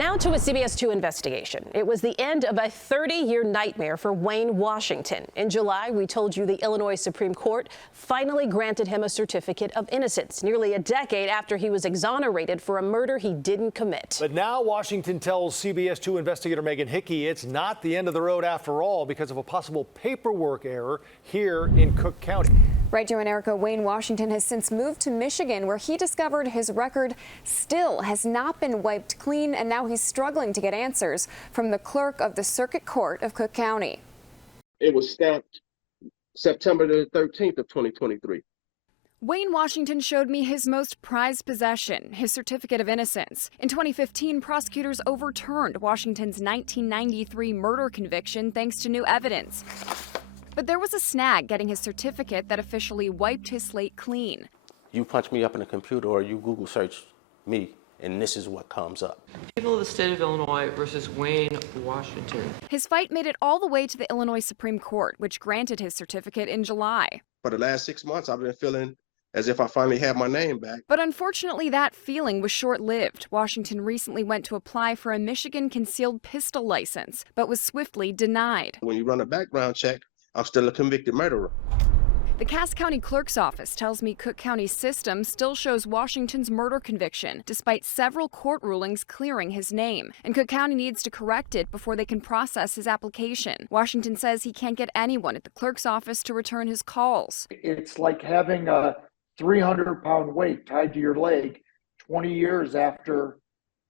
Now to a CBS 2 investigation. It was the end of a 30-year nightmare for Wayne Washington. In July, we told you the Illinois Supreme Court finally granted him a certificate of innocence, nearly a decade after he was exonerated for a murder he didn't commit. But now Washington tells CBS 2 investigator Megan Hickey it's not the end of the road after all because of a possible paperwork error here in Cook County. Right, Joe and Erica, Wayne Washington has since moved to Michigan, where he discovered his record still has not been wiped clean, and now he's struggling to get answers from the clerk of the Circuit Court of Cook County. It was stamped September the 13th of 2023. Wayne Washington showed me his most prized possession, his certificate of innocence. In 2015, prosecutors overturned Washington's 1993 murder conviction thanks to new evidence. But there was a snag getting his certificate that officially wiped his slate clean. You punch me up in a computer or you Google search me, and this is what comes up. People of the state of Illinois versus Wayne Washington. His fight made it all the way to the Illinois Supreme Court, which granted his certificate in July. For the last 6 months, I've been feeling as if I finally had my name back. But unfortunately, that feeling was short-lived. Washington recently went to apply for a Michigan concealed pistol license, but was swiftly denied. When you run a background check, I'm still a convicted murderer. The Cass County Clerk's Office tells me Cook County's system still shows Washington's murder conviction, despite several court rulings clearing his name. And Cook County needs to correct it before they can process his application. Washington says he can't get anyone at the clerk's office to return his calls. It's like having a 300-pound weight tied to your leg 20 years after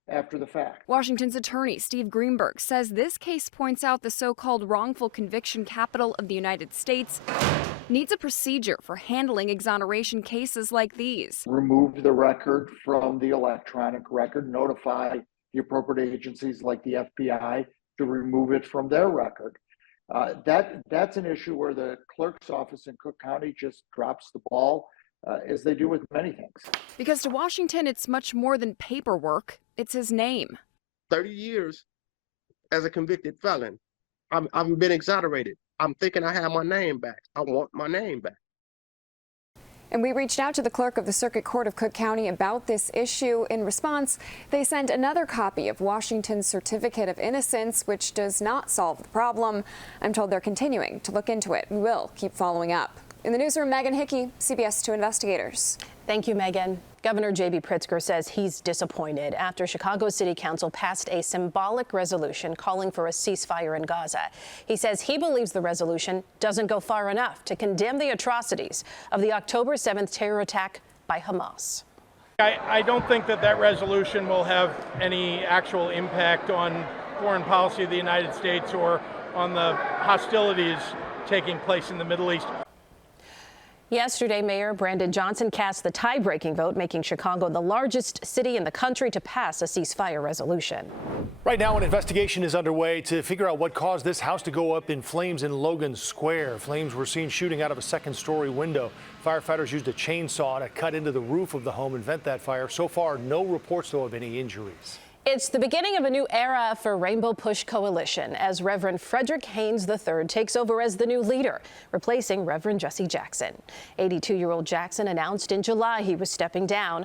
the fact. Washington's attorney, Steve Greenberg, says this case points out the so-called wrongful conviction capital of the United States needs a procedure for handling exoneration cases like these. Remove the record from the electronic record, notify the appropriate agencies like the FBI to remove it from their record. That's an issue where the clerk's office in Cook County just drops the ball, as they do with many things. Because to Washington, it's much more than paperwork. It's his name. 30 years as a convicted felon. I've been exonerated. I'm thinking I have my name back. I want my name back. And we reached out to the clerk of the Circuit Court of Cook County about this issue. In response, they sent another copy of Washington's certificate of innocence, which does not solve the problem. I'm told they're continuing to look into it. We will keep following up. In the newsroom, Megan Hickey, CBS 2 Investigators. Thank you, Megan. Governor J.B. Pritzker says he's disappointed after Chicago City Council passed a symbolic resolution calling for a ceasefire in Gaza. He says he believes the resolution doesn't go far enough to condemn the atrocities of the October 7th terror attack by Hamas. I don't think that resolution will have any actual impact on foreign policy of the United States or on the hostilities taking place in the Middle East. Yesterday, Mayor Brandon Johnson cast the tie-breaking vote, making Chicago the largest city in the country to pass a ceasefire resolution. Right now, an investigation is underway to figure out what caused this house to go up in flames in Logan Square. Flames were seen shooting out of a second-story window. Firefighters used a chainsaw to cut into the roof of the home and vent that fire. So far, no reports, though, of any injuries. It's the beginning of a new era for Rainbow Push Coalition as Reverend Frederick Haynes III takes over as the new leader, replacing Reverend Jesse Jackson. 82-year-old Jackson announced in July he was stepping down.